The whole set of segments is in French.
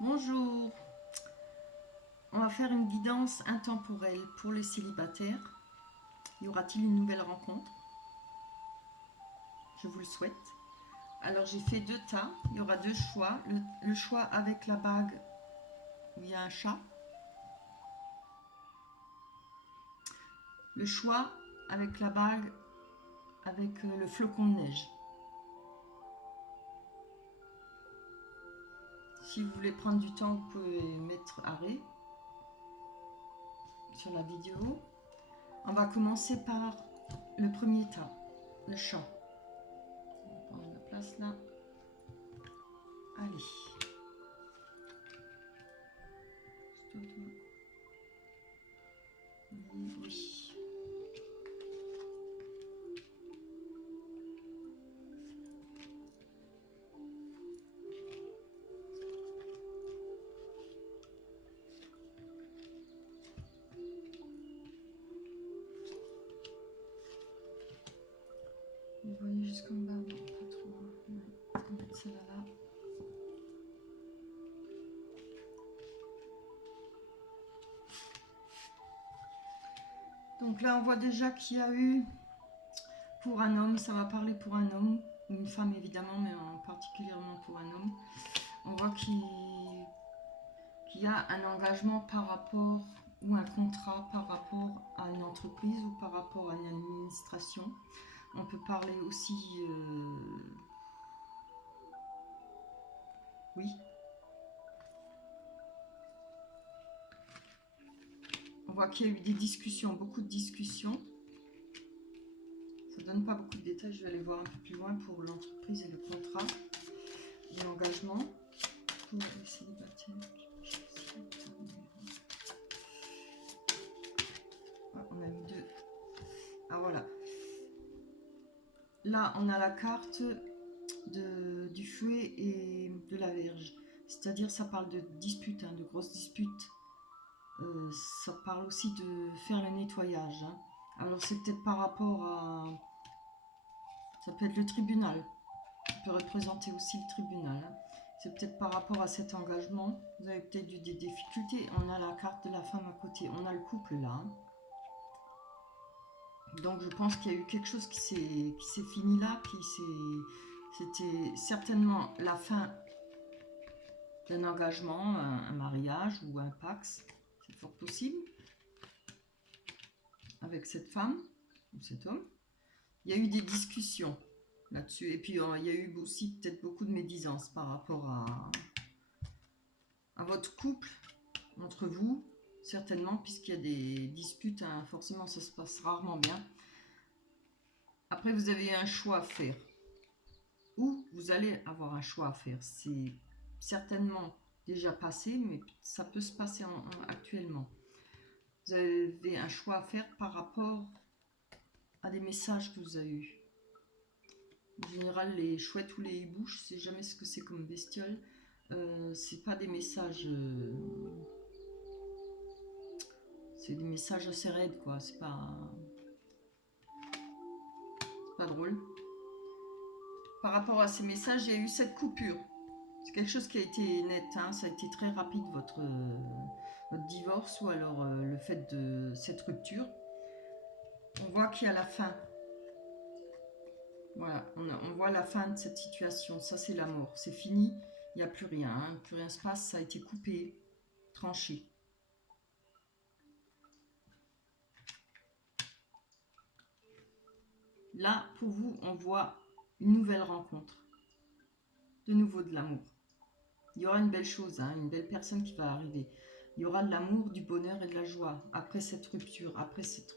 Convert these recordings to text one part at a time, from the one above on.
Bonjour, on va faire une guidance intemporelle pour les célibataires. Y aura-t-il une nouvelle rencontre? Je vous le souhaite. Alors j'ai fait deux tas, il y aura deux choix. Le choix avec la bague où il y a un chat. Le choix avec la bague avec le flocon de neige. Si vous voulez prendre du temps, vous pouvez mettre arrêt sur la vidéo. On va commencer par le premier tas, le chat. On va prendre la place là. Allez. Oui. Vous voyez jusqu'en bas, non, pas trop. On va mettre celle-là là. Donc là, on voit déjà qu'il y a eu, pour un homme, ça va parler pour un homme, ou une femme évidemment, mais particulièrement pour un homme. On voit qu'il y a un engagement par rapport, ou un contrat par rapport à une entreprise ou par rapport à une administration. On peut parler aussi, oui. On voit qu'il y a eu des discussions, beaucoup de discussions. Ça ne donne pas beaucoup de détails, je vais aller voir un peu plus loin pour l'entreprise et le contrat et l'engagement pour les célibataires. Ah, on a mis deux. Ah voilà. Là, on a la carte du fouet et de la Vierge. C'est-à-dire, ça parle de disputes, hein, de grosses disputes. Ça parle aussi de faire le nettoyage. Hein. Alors, c'est peut-être par rapport à... Ça peut être le tribunal. Ça peut représenter aussi le tribunal. Hein. C'est peut-être par rapport à cet engagement. Vous avez peut-être eu des difficultés. On a la carte de la femme à côté. On a le couple là. Hein. Donc je pense qu'il y a eu quelque chose qui s'est fini là, c'était certainement la fin d'un engagement, un mariage ou un pax, c'est fort possible, avec cette femme ou cet homme. Il y a eu des discussions là-dessus, et puis il y a eu aussi peut-être beaucoup de médisance par rapport à votre couple, entre vous, certainement, puisqu'il y a des disputes, hein, forcément ça se passe rarement bien. Après, vous avez un choix à faire. Ou vous allez avoir un choix à faire. C'est certainement déjà passé, mais ça peut se passer actuellement. Vous avez un choix à faire par rapport à des messages que vous avez eus. En général, les chouettes ou les hiboux, je ne sais jamais ce que c'est comme bestiole. C'est pas des messages... c'est des messages assez raides, quoi. C'est pas drôle. Par rapport à ces messages, il y a eu cette coupure. C'est quelque chose qui a été net, hein. Ça a été très rapide votre divorce ou alors le fait de cette rupture. On voit qu'il y a la fin. Voilà, on voit la fin de cette situation. Ça, c'est la mort. C'est fini. Il n'y a plus rien. Hein. Plus rien se passe. Ça a été coupé, tranché. Là, pour vous, on voit une nouvelle rencontre. De nouveau de l'amour. Il y aura une belle chose, hein, une belle personne qui va arriver. Il y aura de l'amour, du bonheur et de la joie après cette rupture, après cette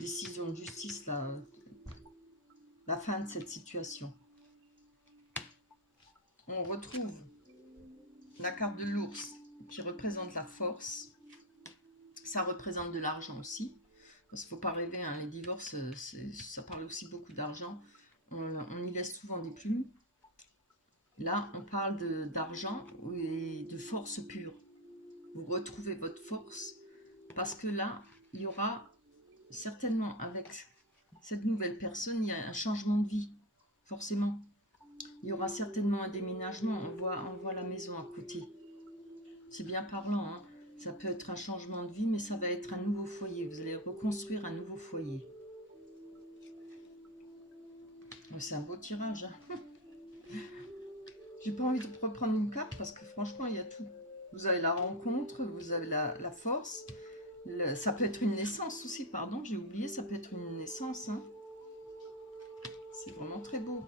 décision de justice, la fin de cette situation. On retrouve la carte de l'ours qui représente la force. Ça représente de l'argent aussi. Parce qu'il ne faut pas rêver, hein, les divorces, ça parle aussi beaucoup d'argent. On y laisse souvent des plumes. Là, on parle d'argent et de force pure. Vous retrouvez votre force parce que là, il y aura certainement avec cette nouvelle personne, il y a un changement de vie, forcément. Il y aura certainement un déménagement. On voit la maison à côté. C'est bien parlant, hein. Ça peut être un changement de vie, mais ça va être un nouveau foyer. Vous allez reconstruire un nouveau foyer. C'est un beau tirage, hein. J'ai pas envie de reprendre une carte parce que franchement, il y a tout. Vous avez la rencontre, vous avez la force. Ça peut être une naissance aussi, pardon, j'ai oublié, ça peut être une naissance, hein. C'est vraiment très beau.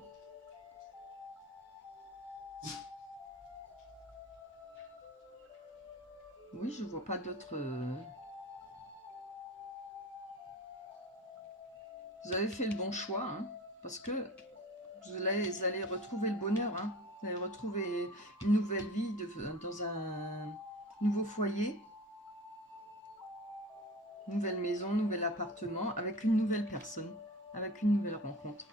Oui, je vois pas d'autres... Vous avez fait le bon choix, hein, parce que vous allez retrouver le bonheur, hein. Vous allez retrouver une nouvelle vie dans un nouveau foyer, nouvelle maison, nouvel appartement, avec une nouvelle personne, avec une nouvelle rencontre.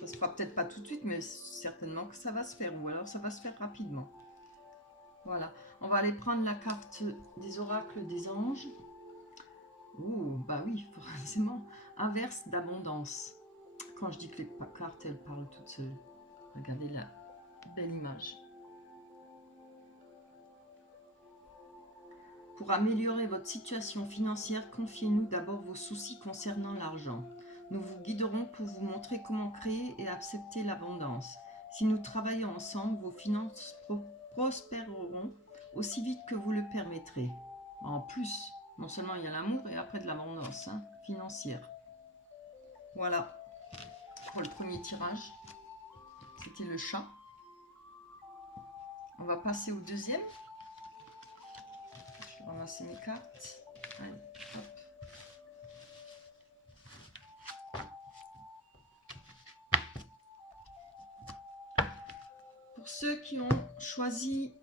Ça se fera peut-être pas tout de suite, mais certainement que ça va se faire, ou alors ça va se faire rapidement. Voilà, on va aller prendre la carte des oracles des anges. Ouh, bah oui, forcément. Inverse d'abondance. Quand je dis que les cartes, elles parlent toutes seules. Regardez la belle image. Pour améliorer votre situation financière, confiez-nous d'abord vos soucis concernant l'argent. Nous vous guiderons pour vous montrer comment créer et accepter l'abondance. Si nous travaillons ensemble, vos finances prospéreront aussi vite que vous le permettrez. En plus, non seulement il y a l'amour et après de l'abondance, hein, financière. Voilà pour le premier tirage. C'était le chat. On va passer au deuxième. Je vais ramasser mes cartes. Allez, hop. Pour ceux qui ont choisi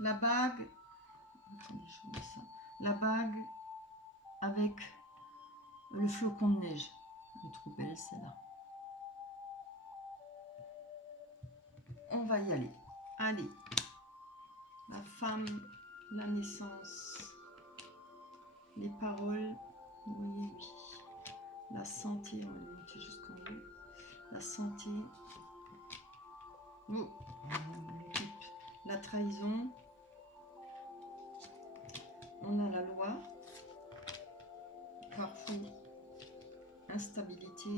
la bague, attendez, je mets ça. La bague avec le flocon de neige. Elle est trop belle celle-là. On va y aller. Allez. La femme, la naissance, les paroles, oui, oui. La santé, on va le monter jusqu'en haut. La santé. Oh. La trahison. On a la loi. Carrefour. Instabilité.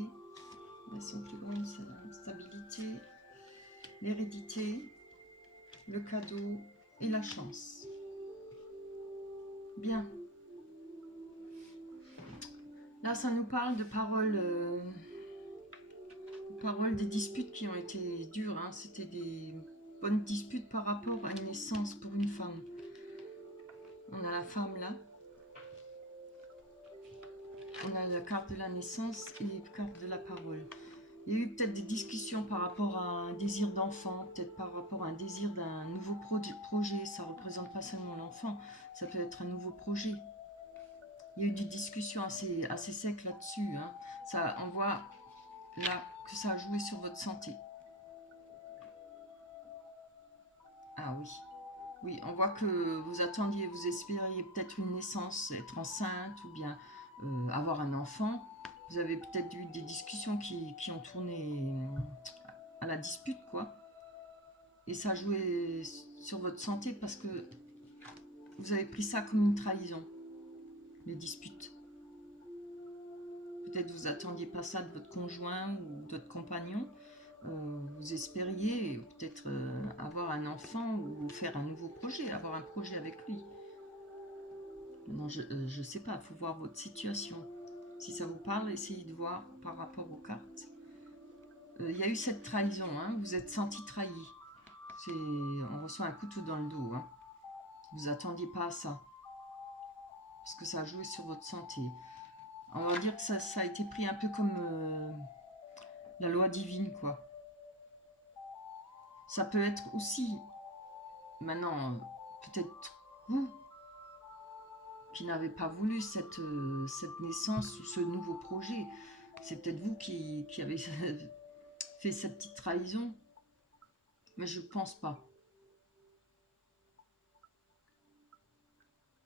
Elles sont plus grandes, celle-là. Instabilité. L'hérédité. Le cadeau et la chance. Bien. Là, ça nous parle de paroles, paroles des disputes qui ont été dures. Hein. C'était des bonnes disputes par rapport à une naissance pour une femme. On a la femme là. On a la carte de la naissance et les cartes de la parole. Il y a eu peut-être des discussions par rapport à un désir d'enfant, peut-être par rapport à un désir d'un nouveau projet. Ça ne représente pas seulement l'enfant, ça peut être un nouveau projet. Il y a eu des discussions assez secs là-dessus. Hein. Ça, on voit là que ça a joué sur votre santé. Ah oui. Oui, on voit que vous attendiez, vous espériez peut-être une naissance, être enceinte ou bien avoir un enfant. Vous avez peut-être eu des discussions qui ont tourné à la dispute, quoi. Et ça a joué sur votre santé parce que vous avez pris ça comme une trahison, les disputes. Peut-être vous attendiez pas ça de votre conjoint ou de votre compagnon. Vous espériez peut-être avoir un enfant ou faire un nouveau projet, avoir un projet avec lui. Non, je ne sais pas, il faut voir votre situation. Si ça vous parle, essayez de voir par rapport aux cartes. Il y a eu cette trahison, hein, vous êtes senti trahi. On reçoit un couteau dans le dos. Hein. Vous attendiez pas à ça. Parce que ça a joué sur votre santé. On va dire que ça a été pris un peu comme la loi divine, quoi. Ça peut être aussi, maintenant, peut-être vous, qui n'avez pas voulu cette naissance ou ce nouveau projet. C'est peut-être vous qui avez fait cette petite trahison. Mais je ne pense pas.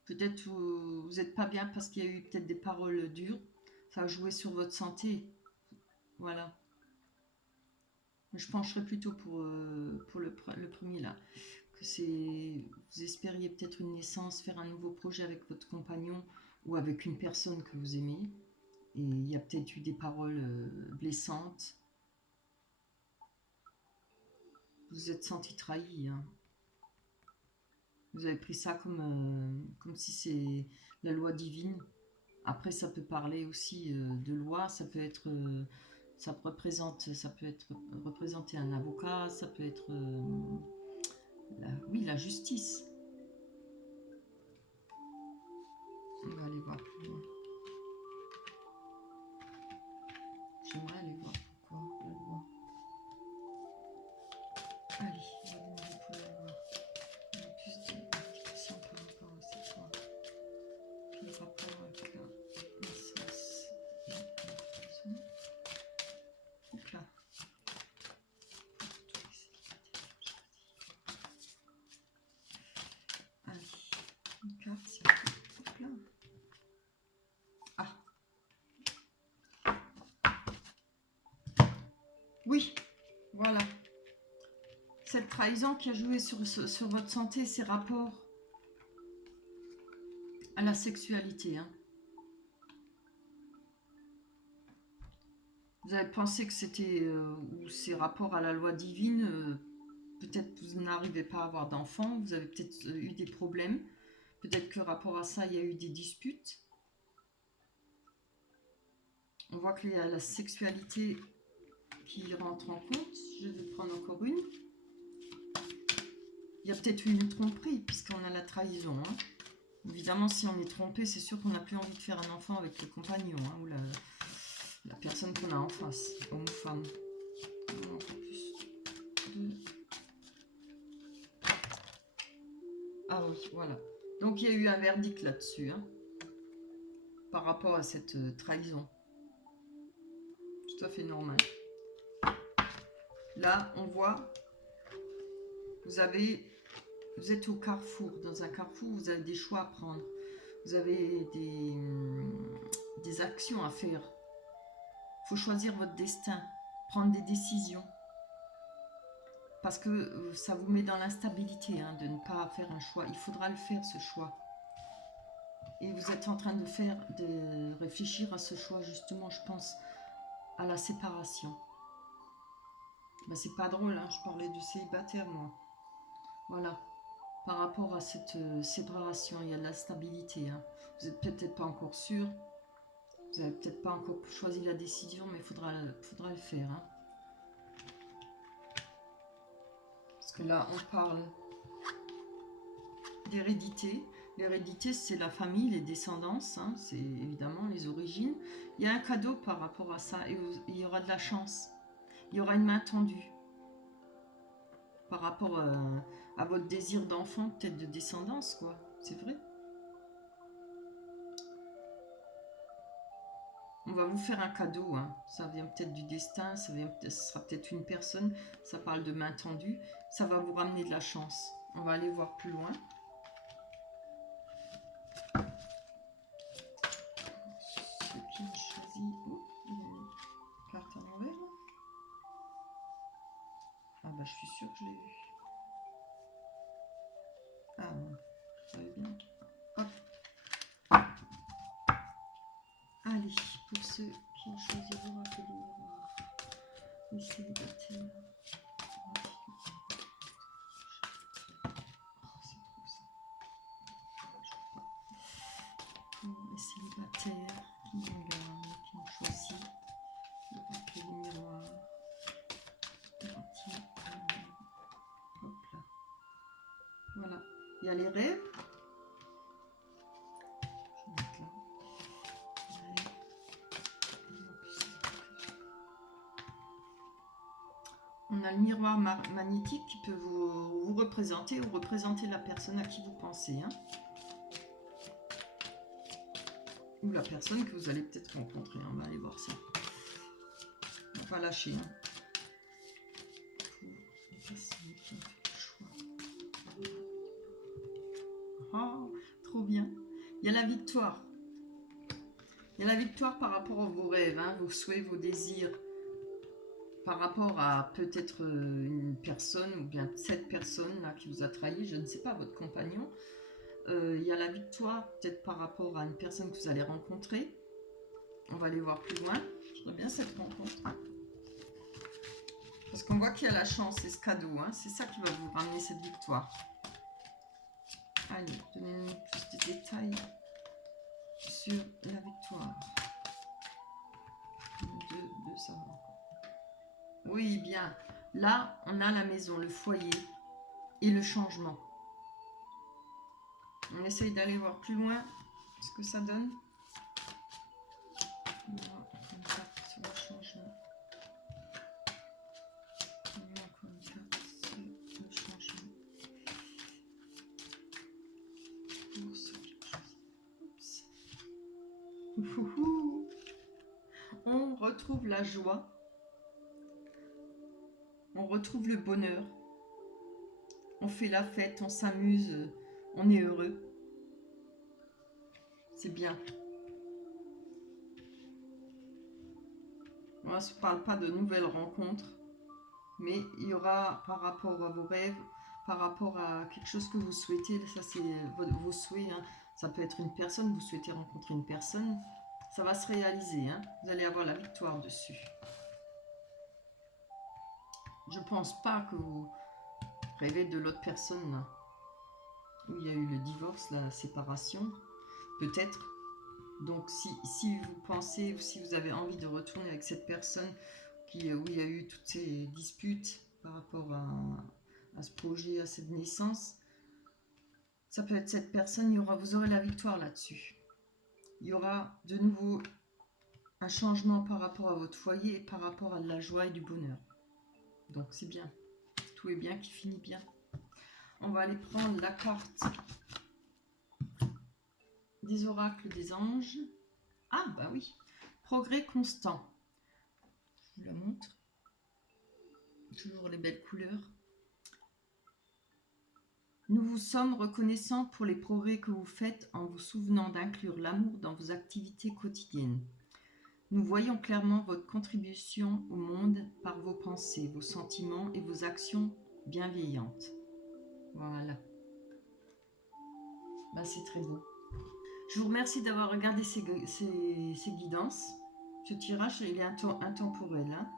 Peut-être vous n'êtes pas bien parce qu'il y a eu peut-être des paroles dures. Ça a joué sur votre santé. Voilà. Je pencherais plutôt pour le premier là. Que c'est, vous espériez peut-être une naissance, faire un nouveau projet avec votre compagnon ou avec une personne que vous aimez. Et il y a peut-être eu des paroles blessantes. Vous vous êtes senti trahi. Hein. Vous avez pris ça comme si c'est la loi divine. Après, ça peut parler aussi de loi. Ça peut être, ça peut être représenter un avocat. Ça peut être, oui, la justice. On va aller voir plus loin. J'aimerais aller voir pourquoi la loi. Allez, on va demander pour la loi. On a plus d'indications par rapport à cette loi. Quel rapport avec la naissance et la personne. Donc là. Allez, une carte, c'est là. Ah. Oui, voilà. Cette trahison qui a joué sur votre santé, ses rapports à la sexualité. Hein. Vous avez pensé que c'était ou ces rapports à la loi divine, peut-être que vous n'arrivez pas à avoir d'enfants, vous avez peut-être eu des problèmes, peut-être que rapport à ça, il y a eu des disputes. On voit qu'il y a la sexualité qui rentre en compte. Je vais prendre encore une. Il y a peut-être eu une tromperie, puisqu'on a la trahison. Hein. Évidemment, si on est trompé, c'est sûr qu'on n'a plus envie de faire un enfant avec le compagnon, hein, ou la personne qu'on a en face, homme ou femme. Ah oui, voilà. Donc il y a eu un verdict là-dessus, hein, par rapport à cette trahison. Tout à fait normal. Là, on voit, vous êtes au carrefour. Dans un carrefour, vous avez des choix à prendre. Vous avez des actions à faire. Il faut choisir votre destin, prendre des décisions. Parce que ça vous met dans l'instabilité hein, de ne pas faire un choix. Il faudra le faire, ce choix. Et vous êtes en train de réfléchir à ce choix, justement, je pense, à la séparation. Ben, c'est pas drôle, hein, je parlais de célibataire, moi. Voilà. Par rapport à cette séparation, il y a de la stabilité. Hein. Vous n'êtes peut-être pas encore sûr. Vous n'avez peut-être pas encore choisi la décision, mais il faudra le faire. Hein. Parce que là, on parle d'hérédité. L'hérédité, c'est la famille, les descendances, hein, c'est évidemment les origines. Il y a un cadeau par rapport à ça, et il y aura de la chance. Il y aura une main tendue par rapport à votre désir d'enfant, peut-être de descendance, quoi. C'est vrai. On va vous faire un cadeau, hein. Ça vient peut-être du destin, ça sera peut-être une personne, ça parle de main tendue, ça va vous ramener de la chance. On va aller voir plus loin. Ceux qui ont choisi... Oh, il y a une carte à l'envers. Ah bah je suis sûre que je l'ai vu. Ah non, je savais bien. Hop. Allez, pour ceux qui ont choisi de rappeler le miroir, les célibataires. Les célibataires qui nous regardent, qui ont choisi de rappeler le miroir. Hop là. Voilà. Il y a les rêves. Je vais mettre là. On a le miroir magnétique qui peut vous représenter ou représenter la personne à qui vous pensez. Hein. Ou la personne que vous allez peut-être rencontrer. On va aller voir ça. On ne va pas lâcher. Hein. Pour les personnes qui ont fait le choix. Oh, trop bien. Il y a la victoire. Il y a la victoire par rapport à vos rêves, hein, vos souhaits, vos désirs. par rapport à peut-être une personne ou bien cette personne là qui vous a trahi, je ne sais pas, votre compagnon. Il y a la victoire peut-être par rapport à une personne que vous allez rencontrer. On va aller voir plus loin. Je voudrais bien cette rencontre. Parce qu'on voit qu'il y a la chance, c'est ce cadeau. Hein. C'est ça qui va vous ramener cette victoire. Allez, donnez-nous plus de détails sur la victoire. De savoir. Oui, bien. Là, on a la maison, le foyer et le changement. On essaye d'aller voir plus loin ce que ça donne. On va une carte sur le changement. On va encore une carte sur le changement. Oups. On retrouve la joie. On retrouve le bonheur. On fait la fête, on s'amuse, on est heureux. C'est bien. On ne se parle pas de nouvelles rencontres, mais il y aura par rapport à vos rêves, par rapport à quelque chose que vous souhaitez, ça c'est vos souhaits, hein. Ça peut être une personne, vous souhaitez rencontrer une personne, ça va se réaliser, hein. Vous allez avoir la victoire dessus. Je ne pense pas que vous rêvez de l'autre personne là, où il y a eu le divorce, la séparation, peut-être. Donc si vous pensez, ou si vous avez envie de retourner avec cette personne où il y a eu toutes ces disputes par rapport à ce projet, à cette naissance, ça peut être cette personne, vous aurez la victoire là-dessus. Il y aura de nouveau un changement par rapport à votre foyer et par rapport à de la joie et du bonheur. Donc c'est bien, tout est bien qui finit bien. On va aller prendre la carte des oracles des anges. Ah bah oui, progrès constant. Je vous la montre. Toujours les belles couleurs. Nous vous sommes reconnaissants pour les progrès que vous faites en vous souvenant d'inclure l'amour dans vos activités quotidiennes. Nous voyons clairement votre contribution au monde par vos pensées, vos sentiments et vos actions bienveillantes. Voilà. Ben, c'est très beau. Je vous remercie d'avoir regardé ces guidances. Ce tirage, il est intemporel. Hein.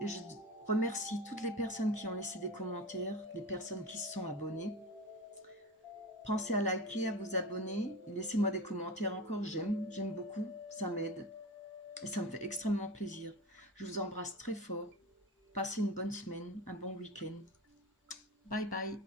Et je remercie toutes les personnes qui ont laissé des commentaires, les personnes qui se sont abonnées. Pensez à liker, à vous abonner. Laissez-moi des commentaires encore. J'aime beaucoup. Ça m'aide. Et ça me fait extrêmement plaisir. Je vous embrasse très fort. Passez une bonne semaine, un bon week-end. Bye bye.